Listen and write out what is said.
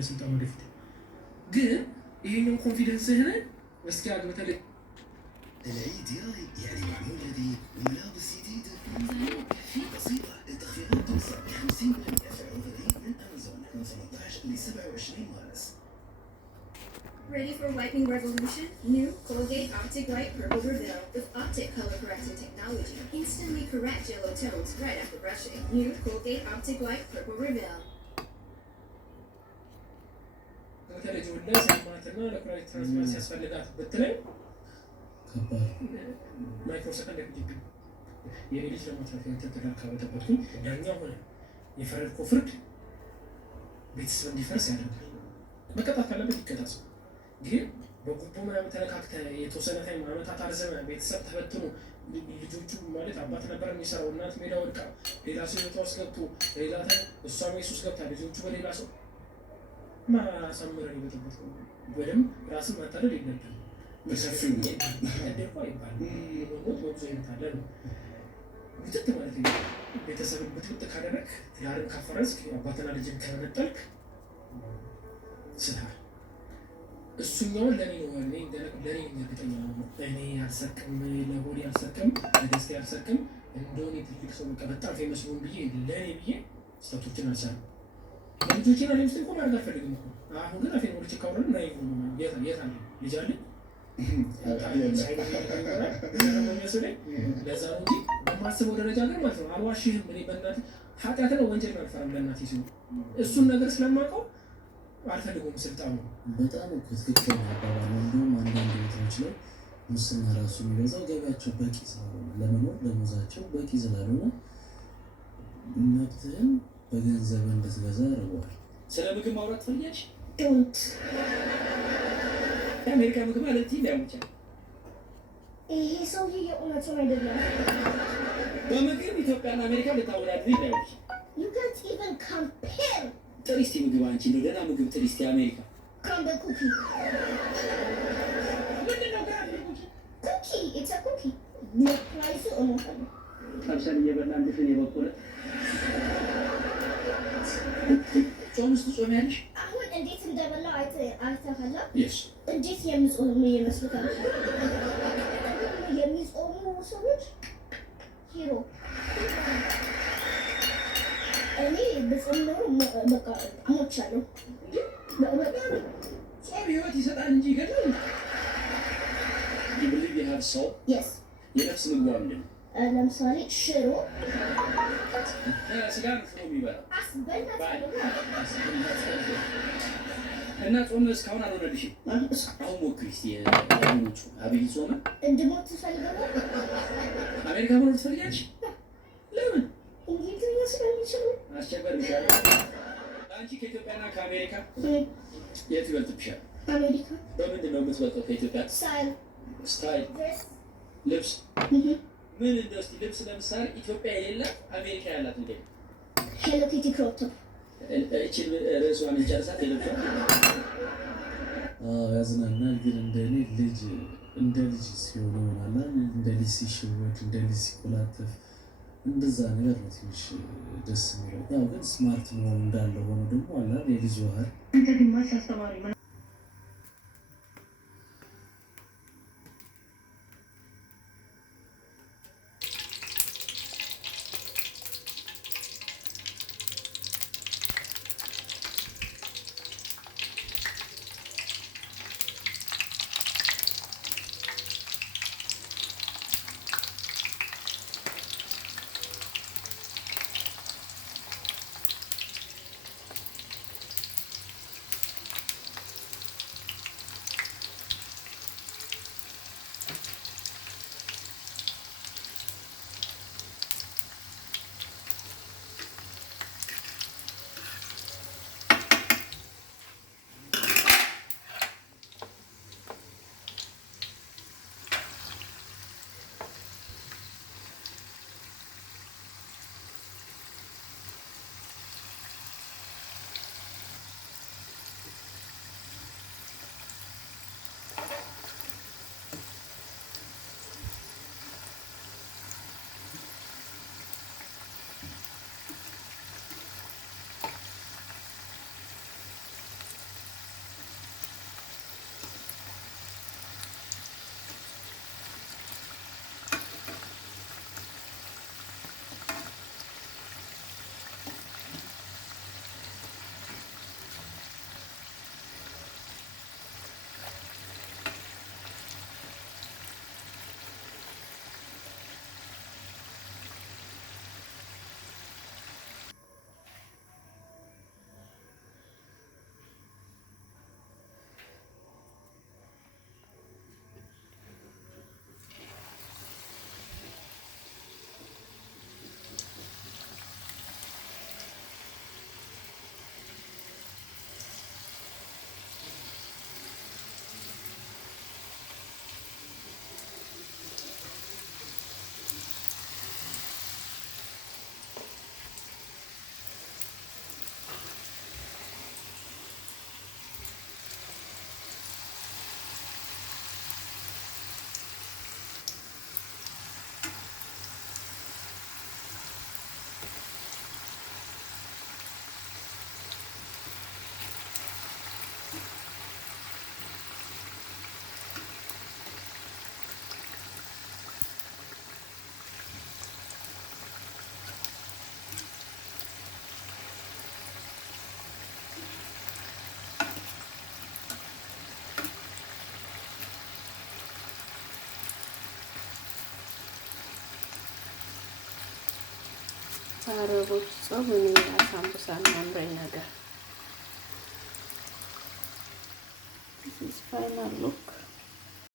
ለስልጣን ወደፊት ግን ይሄኛው ኮንፊደንስህን እስኪ አግብተህ العيد ديالي يعني معمول جديد وملابس جديدة في بسيطة التخفيضات توصل ل 50% في العروض دي من أمازون من 18 ل 27 مارس. Ready for wiping revolution? New Colgate Optic White Purple Reveal with Optic Color Correcting Technology. Instantly correct yellow tones right after brushing. New Colgate Optic White Purple Reveal. ማይክሮሰከንድ ይፈጅብኝ የኤዲት ለማትረፍ ተተዳር ካበተበትኩኝ ያኛው ሆነ የፈረድከው ፍርድ ቤተሰብ እንዲፈርስ ያደርጋል። መቀጣት ካለበት ይቀጣል። ግን በጉቦ ምናምን ተነካክተህ የተወሰነ ታይም ዓመታት አርዘመ ቤተሰብ ተበትኖ ልጆቹ ማለት አባት ነበር የሚሰራው እናት ሜዳ ወድቃ ሌላ ሰው ህይወቷ ውስጥ ገብቶ ሌላ ታይም እሷም ኢየሱስ ገብታ ልጆቹ በሌላ ሰው ማሳመረን ይበጠበጥኩ በደንብ ራስን ማታለል የለብህም። በሰፊው እንደቆ ይባል ሞት ወጥቶ ይታለ ነው ብትት ማለት ነው። ቤተሰብን ብትት ካደረክ ትዳርን ካፈረስክ አባትና ልጅን ከመነጠልክ ስታል እሱኛውን ለኔ ነው ለኔ እርግጠኛ ነው። እኔ አልሰርቅም ለሆዴ አልሰርቅም ለደስታ አልሰርቅም እንደሆነ ትልቅ ሰው በጣም ፌመስ ሆን ብዬ ለኔ ብዬ ስታቶችን አልሰርቅም። ልጆቼና ለምስት እኮ ማድረግ አልፈልግም እኮ አሁን ግን አፌን ወልቼ ካወራን ናይ ነው የት አለ ልጅ አለ ለዛ ነው እንጂ በማስበው ደረጃ ግን ማለት ነው አልዋሽህም። እኔ በእናትህ ኃጢአት ነው ወንጀል ነው አልፈራም ለእናትህ ሲሆን እሱን ነገር ስለማውቀው አልፈልገውም። ስልጣኑ በጣም እኮ ትክክል አባባል ነው። እንደውም አንዳንድ ቤቶች ላይ ሙስና ራሱ የሚገዛው ገቢያቸው በቂ ስላልሆነ ለመኖር ደሞዛቸው በቂ ስላልሆነ መብትህን በገንዘብ እንድትገዛ ያደርገዋል። ስለ ምግብ ማውራት ትፈልጊያለሽ? ዶንት የአሜሪካ ምግብ ማለት ይላውጫ ይሄ ሰውዬ የእውነቱን አይደለም። በምግብ ኢትዮጵያና አሜሪካ ልታወዳድሪ ይላውጭ You can't even compare. ጥሪስቲ ምግብ አንቺ ነው ደህና ምግብ ጥሪስቲ አሜሪካ Crumble cookie. Cookie, it's a cookie. No price or nothing. ታብሰን እየበላን ድፍን የበቆለ ጾም ውስጥ ጾም ያለሽ አሁን እንዴት እንደበላ አይተኸላ? yes እንዴት የሚጾሙ ይመስልካል? የሚጾሙ ሰዎች ሂሮ እኔ በጾም ነው በቃ ሞቻለሁ። ጾም ህይወት ይሰጣል እንጂ ይገድላል። you believe you have soul? yes የነፍስ ምግብ ምንድን ነው? ለምሳሌ ሽሮ ስጋ ነው ሽሮ የሚበላው አስበላታለሁ። እና ጾም እስካሁን አልሆነልሽም? አሁን ሞክሪ እስኪ የአሁኖቹ አብይ ጾም እንድሞት ትፈልጋለህ? አሜሪካ መኖር ትፈልጊያለሽ? ለምን? እንግሊዝኛ ስለሚችሉ አስቸገርሻል። አንቺ ከኢትዮጵያና ከአሜሪካ የት ይበልጥብሻል? አሜሪካ። በምንድን ነው የምትበልጠው ከኢትዮጵያ? ስታይል ልብስ ምን እንደው እስኪ ልብስ ለምሳሌ ኢትዮጵያ የሌላት አሜሪካ ያላት እንዴ? ሄሎ ኪቲ ክሮፕ ቶፕ እቺ ርዕሷን እንጨርሳት የለብም። ያዝናናል። ግን እንደኔ ልጅ እንደ ልጅ ሲሆን ይሆናል እንደ ልጅ ሲሸወድ እንደ ልጅ ሲቆላተፍ እንደዛ ነገር ነው ትንሽ ደስ የሚለው። ያው ግን ስማርት መሆን እንዳለ ሆኖ ደግሞ አላ የልጅ ባህር አንተ ግማሽ አስተማሪ አረቦች ጾም እኔ አሳምቡሳ የሚያምረኝ ነገር ፋይናል ሉክ